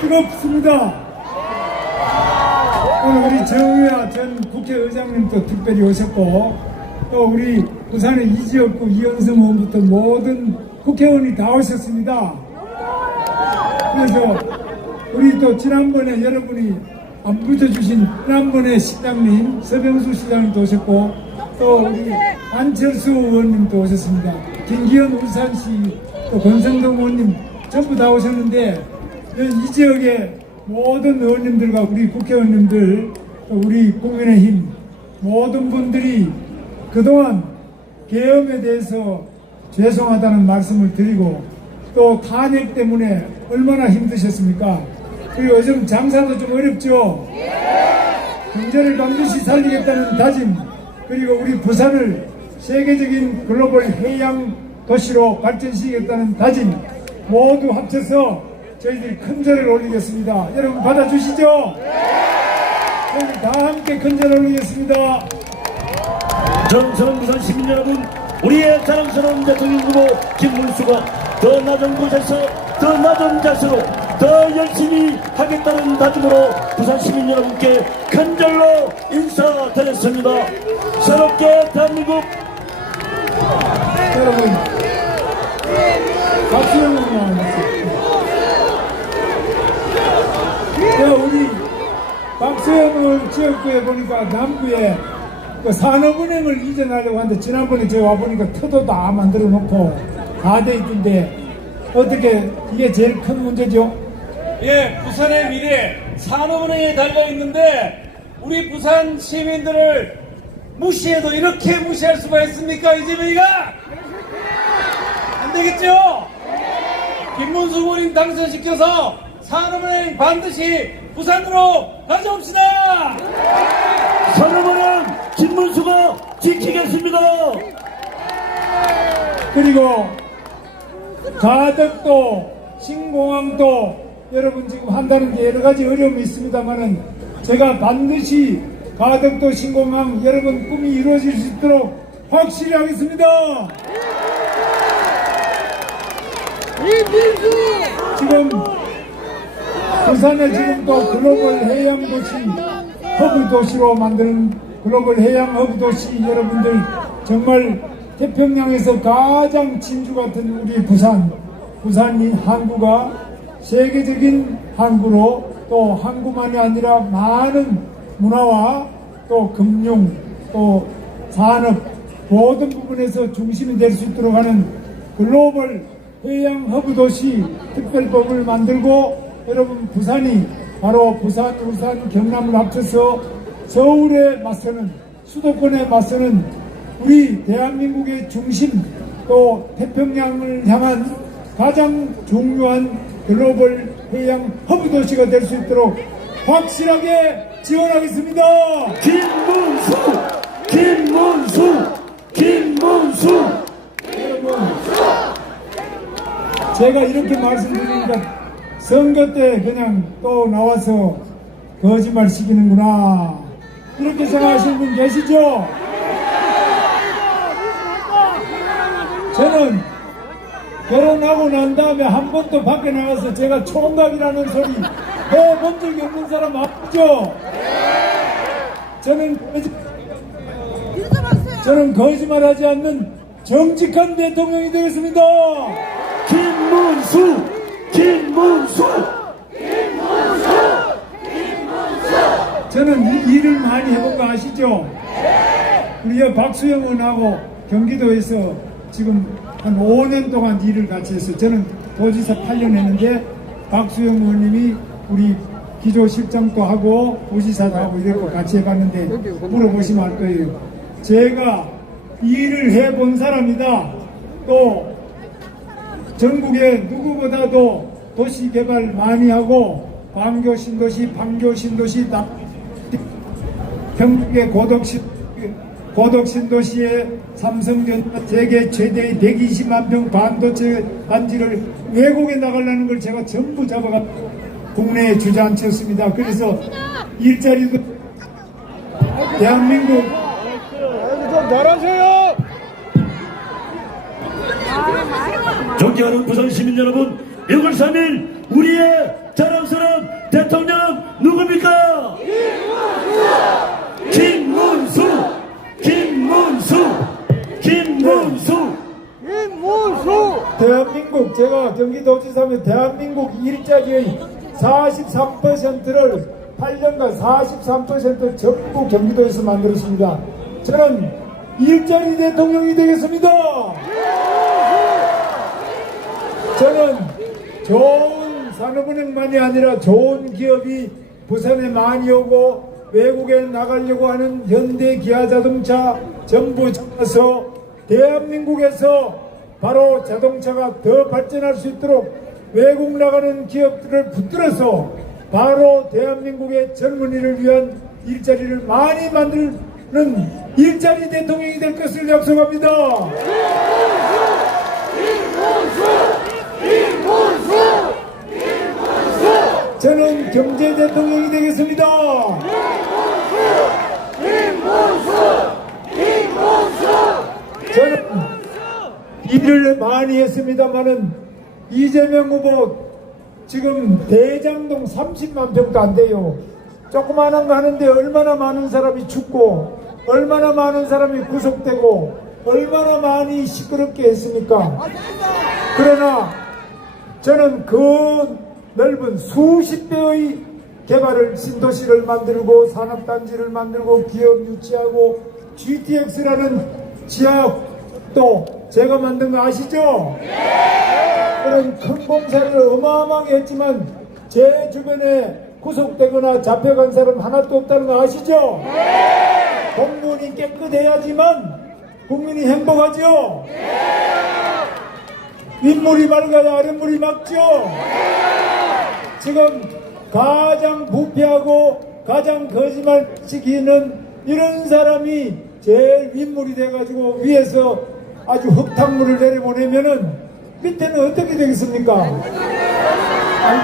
부산이 뜨겁습니다. 오늘 우리 정의아 전 국회의장님도 특별히 오셨고 또 우리 부산의 이지혁구 이현승 의원부터 모든 국회의원이 다 오셨습니다. 그래서 우리 또 지난번에 여러분이 안 붙여주신 지난번에 시장님 서병수 시장님도 오셨고 또 우리 안철수 의원님도 오셨습니다. 김기현 울산시 또 권성동 의원님 전부 다 오셨는데 이 지역의 모든 의원님들과 우리 국회의원님들 또 우리 국민의힘 모든 분들이 그동안 계엄에 대해서 죄송하다는 말씀을 드리고 또 탄핵 때문에 얼마나 힘드셨습니까? 그리고 요즘 장사도 좀 어렵죠? 경제를 반드시 살리겠다는 다짐 그리고 우리 부산을 세계적인 글로벌 해양 도시로 발전시키겠다는 다짐 모두 합쳐서 저희들이 큰 절을 올리겠습니다. 여러분 받아주시죠? 저희 다 함께 큰절 올리겠습니다. 정선은 부산 시민 여러분 우리의 자랑스러운 대통령 후보 김문수가 더 낮은 곳에서 더 낮은 자세로 더 열심히 하겠다는 다짐으로 부산 시민 여러분께 큰절로 인사드렸습니다 새롭게 대한민국 여러분 박수영으로 나왔어요. 자, 우리 박수영을 지역구에 보니까 남구에 그 산업은행을 이전하려고 하는데 지난번에 제가 와보니까 터도 다 만들어 놓고 다 돼 있던데 어떻게 이게 제일 큰 문제죠? 예, 부산의 미래 산업은행에 달려 있는데 우리 부산 시민들을 무시해도 이렇게 무시할 수가 있습니까 이재명이가? 안 되겠죠? 김문수 후보님 당선시켜서 산업은행 반드시 부산으로 가져옵시다. 선언은 김문수가 지키겠습니다 그리고 가덕도 신공항도 여러분 지금 한다는 게 여러 가지 어려움이 있습니다만은 제가 반드시 가덕도 신공항 여러분 꿈이 이루어질 수 있도록 확실히 하겠습니다. 지금 부산에 지금 또 글로벌 해양 도시 허브 도시로 만드는 글로벌 해양 허브 도시 여러분들 정말 태평양에서 가장 진주 같은 우리 부산. 부산이 항구가 세계적인 항구로 또 항구만이 아니라 많은 문화와 또 금융 또 산업 모든 부분에서 중심이 될 수 있도록 하는 글로벌 해양 허브 도시 특별법을 만들고 여러분 부산이 바로 부산, 울산, 경남을 합쳐서 서울에 맞서는 수도권에 맞서는 우리 대한민국의 중심 또 태평양을 향한 가장 중요한 글로벌 해양 허브 도시가 될 수 있도록 확실하게 지원하겠습니다. 김문수! 김문수! 김문수! 여러분, 제가 이렇게 말씀드리니까 선거 때 그냥 또 나와서 거짓말 시키는구나. 이렇게 생각하시는 분 계시죠? 저는 결혼하고 난 다음에 한 번도 밖에 나가서 제가 총각이라는 소리 해본 적이 없는 사람 없죠? 저는 저는 거짓말하지 않는 정직한 대통령이 되겠습니다. 김문수 김문수 저는 이 일을 많이 해본 거 아시죠? 우리 여 박수영 의원하고 경기도에서 지금 한 5년 동안 일을 같이 했어요. 저는 도지사 8년 했는데 박수영 의원님이 우리 기조실장도 하고 도지사도 하고 이렇게 같이 해봤는데 물어보시면 알 거예요. 제가 이 일을 해본 사람이다. 또 전국에 누구보다도 도시 개발 많이 하고 광교 신도시, 방교 신도시, 남, 경북의 고덕 신 고덕 신도시의 삼성전자 세계 최대의 120만 평 반도체 단지를 외국에 나가려는 걸 제가 전부 잡아가 국내에 주저앉혔습니다. 그래서 일자리도 대한민국 존경하는 부산 시민 여러분, 6월 3일 우리의 자랑스러운 대통령 누굽니까? 김문수! 김문수! 김문수! 대한민국 제가 경기도지사면 대한민국 일자리의 43%를 8년간 43% 전부 경기도에서 만들었습니다. 저는 일자리 대통령이 되겠습니다. 저는 좋은 산업은행만이 아니라 좋은 기업이 부산에 많이 오고 외국에 나가려고 하는 현대 기아 자동차 전부 잡아서 대한민국에서 바로 자동차가 더 발전할 수 있도록 외국 나가는 기업들을 붙들어서 바로 대한민국의 젊은이를 위한 일자리를 많이 만드는 일자리 대통령이 될 것을 약속합니다. 저는 경제 대통령이 되겠습니다. 저는 일을 많이 했습니다만은 이재명 후보 지금 대장동 30만 평도 안 돼요. 조그마한 거 하는데 얼마나 많은 사람이 죽고 얼마나 많은 사람이 구속되고 얼마나 많이 시끄럽게 했습니까? 그러나 저는 그 넓은 수십 배의 개발을 신도시를 만들고 산업단지를 만들고 기업 유치하고 GTX라는 지하도 제가 만든 거 아시죠? 그런 큰 공사를 어마어마하게 했지만 제 주변에 구속되거나 잡혀간 사람 하나도 없다는 거 아시죠? 공무원이 깨끗해야지만 국민이 행복하죠? 윗물이 맑아야 아랫물이 맑죠? 지금 가장 부패하고 가장 거짓말 시키는 이런 사람이 제일 윗물이 돼가지고 위에서 아주 흙탕물을 내려보내면은 밑에는 어떻게 되겠습니까? 아니,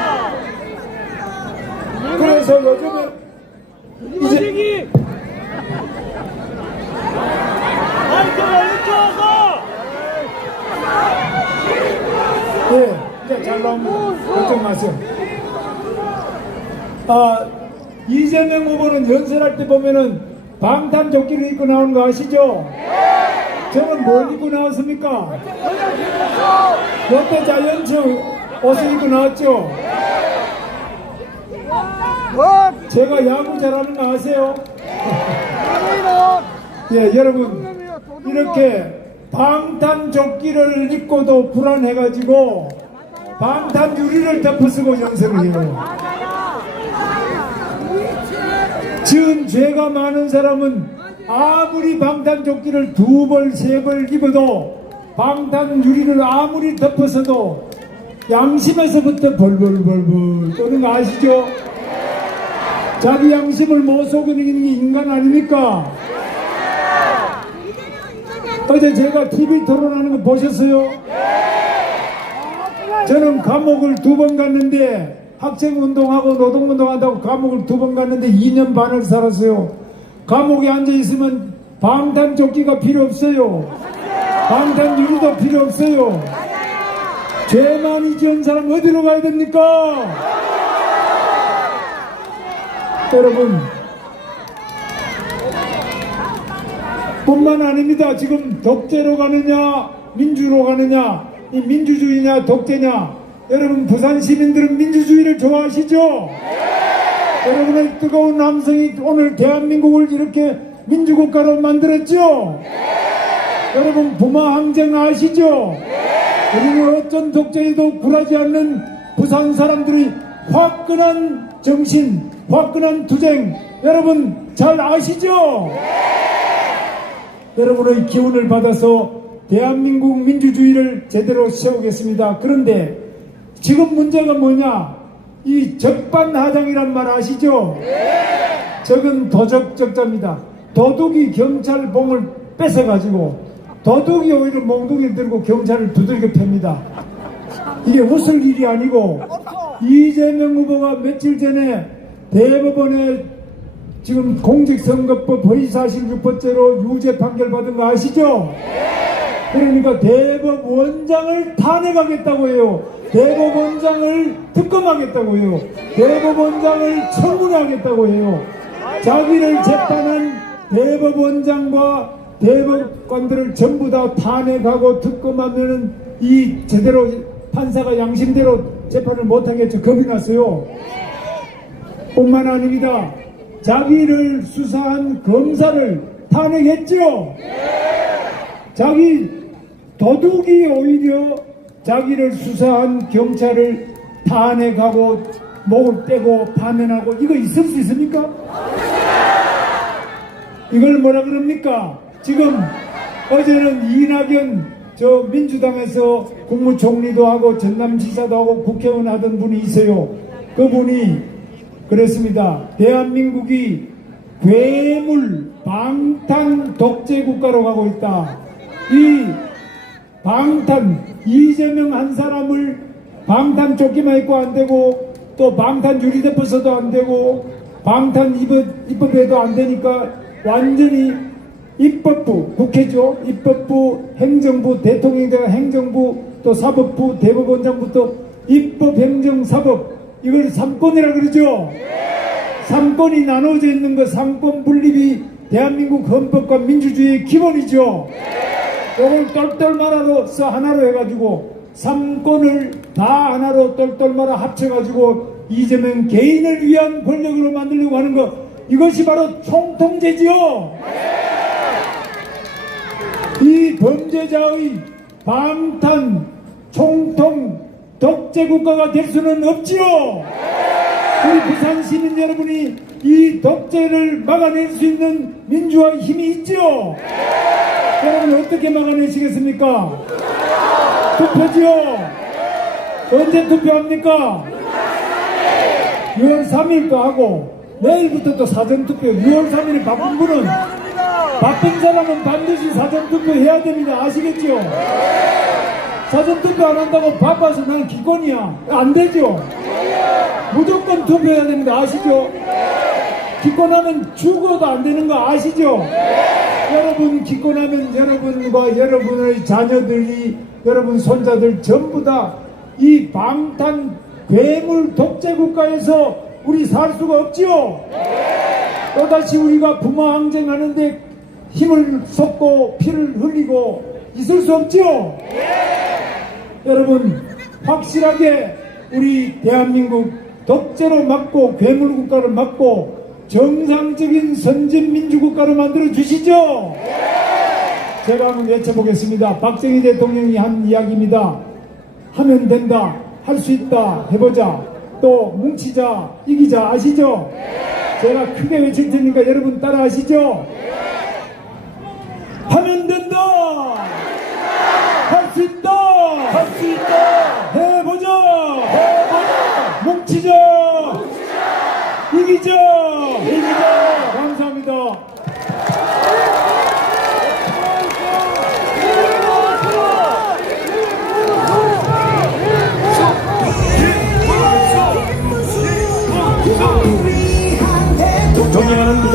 그래서 요즘에 이제 예, 이제 잘 나옵니다. 걱정 마세요. 아, 이재명 후보는 연설할 때 보면은 방탄조끼를 입고 나오는 거 아시죠? 저는 뭘 입고 나왔습니까? 롯데 자이언츠 옷을 입고 나왔죠? 제가 야구 잘하는 거 아세요? 예, 여러분 이렇게 방탄조끼를 입고도 불안해가지고 방탄 유리를 덮어쓰고 연설을 해요. 지은 죄가 많은 사람은 아무리 방탄조끼를 두 벌, 세 벌 입어도 방탄 유리를 아무리 덮어서도 양심에서부터 벌벌벌벌 거 아시죠? 자기 양심을 못 속이는 게 인간 아닙니까? 어제 제가 TV 토론하는 거 보셨어요? 저는 감옥을 두 번 갔는데 학생 운동하고 노동 운동한다고 감옥을 두 번 갔는데 2년 반을 살았어요. 감옥에 앉아 있으면 방탄조끼가 필요 없어요. 방탄 유리도 필요 없어요. 죄 많이 지은 사람 어디로 가야 됩니까? 여러분 뿐만 아닙니다. 지금 독재로 가느냐, 민주로 가느냐, 이 민주주의냐, 독재냐. 여러분, 부산 시민들은 민주주의를 좋아하시죠? 여러분의 뜨거운 남성이 오늘 대한민국을 이렇게 민주국가로 만들었죠? 여러분, 부마 항쟁 아시죠? 우리는 어떤 독재에도 굴하지 않는 부산 사람들이 화끈한 정신, 화끈한 투쟁, 여러분 잘 아시죠? 여러분의 기운을 받아서 대한민국 민주주의를 제대로 세우겠습니다. 그런데 지금 문제가 뭐냐? 이 적반하장이란 말 아시죠? 적은 도적적자입니다. 도둑이 경찰 봉을 뺏어가지고 도둑이 오히려 몽둥이를 들고 경찰을 두들겨 팹니다. 이게 웃을 일이 아니고 이재명 후보가 며칠 전에 대법원에 지금 공직선거법 허위사실 유포죄로 유죄 판결 받은 거 아시죠? 그러니까 대법원장을 탄핵하겠다고 해요. 대법원장을 특검하겠다고 해요. 대법원장을 청문하겠다고 해요. 자기를 재판한 대법원장과 대법관들을 전부 다 탄핵하고 특검하면은 이 제대로 판사가 양심대로 재판을 못하겠죠. 겁이 났어요. 뿐만 아닙니다. 자기를 수사한 검사를 탄핵했죠. 자기 도둑이 오히려 자기를 수사한 경찰을 탄핵하고 목을 떼고 파면하고 이거 있을 수 있습니까? 이걸 뭐라 그럽니까? 지금 어제는 이낙연 저 민주당에서 국무총리도 하고 전남지사도 하고 국회의원 하던 분이 있어요. 그분이 그랬습니다. 대한민국이 괴물 방탄 독재 국가로 가고 있다. 이 방탄 이재명 한 사람을 방탄 조끼만 입고 안 되고 또 방탄 유리대포 써도 안 되고 방탄 입법, 입법에도 안 되니까 완전히 입법부 국회죠. 입법부 행정부 대통령제가 행정부 또 사법부 대법원장부터 입법 행정 사법. 이걸 삼권이라 그러죠. 삼권이 나눠져 있는 거 삼권 분립이 대한민국 헌법과 민주주의의 기본이죠 이걸 똘똘 말아서 하나로 해가지고 삼권을 다 하나로 똘똘 말아 합쳐가지고 이재명 개인을 위한 권력으로 만들려고 하는 것 이것이 바로 총통제지요. 이 범죄자의 방탄 총통 독재 국가가 될 수는 없지요. 우리 부산 시민 여러분이 이 독재를 막아낼 수 있는 민주화 힘이 있지요. 여러분 어떻게 막아내시겠습니까? 투표지요. 언제 투표합니까? 6월 3일도 하고 내일부터 또 사전투표 6월 3일에 바쁜 분은 바쁜 사람은 반드시 사전투표 해야 됩니다. 아시겠죠? 사전투표 안 한다고 바빠서 나는 기권이야. 안 되죠? 무조건 투표해야 됩니다. 아시죠? 기권하면 죽어도 안 되는 거 아시죠? 여러분 기권하면 여러분과 여러분의 자녀들이 여러분 손자들 전부 다 이 방탄 괴물 독재 국가에서 우리 살 수가 없지요. 또다시 우리가 부마 항쟁하는데 힘을 쏟고 피를 흘리고 있을 수 없지요. 여러분 확실하게 우리 대한민국 독재로 막고 괴물 국가를 막고 정상적인 선진 민주 국가로 만들어 주시죠. 제가 한번 외쳐보겠습니다. 박정희 대통령이 한 이야기입니다. 하면 된다, 할 수 있다, 해보자. 또 뭉치자, 이기자 아시죠? 제가 크게 외칠 테니까 여러분 따라 하시죠?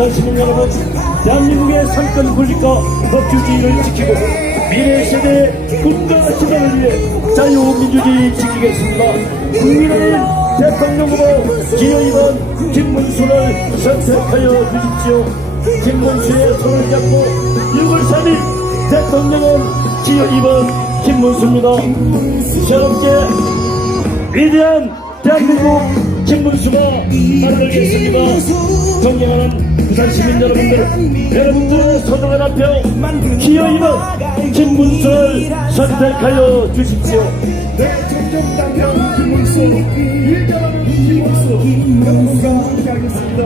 부산 시민 여러분, 대한민국의 상권 분립과 법규주의를 지키고 미래 세대의 국가 시대를 위해 자유민주주의 지키겠습니다. 국민의힘 대통령 후보 기호 2번 김문수를 선택하여 주십시오. 김문수의 손을 잡고 6월 3일 대통령은 기호 2번 김문수입니다. 새롭게 위대한 대한민국 김문수가 만들겠습니다. 존경하는 부산 시민 여러분들, 여러분들의 소중한 한표 기호 2번 김문수를 선택하여 주십시오. 대통령 당선 김문수, 일자라는 김문수, 여러분과 함께하겠습니다.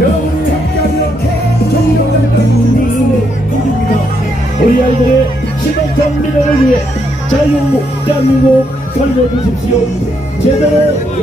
여러분이 함께하면 존경하는 김문수 공입니다. 우리 아이들의 시각적 미래를 위해 자유 대한민국 살려주십시오. 제대로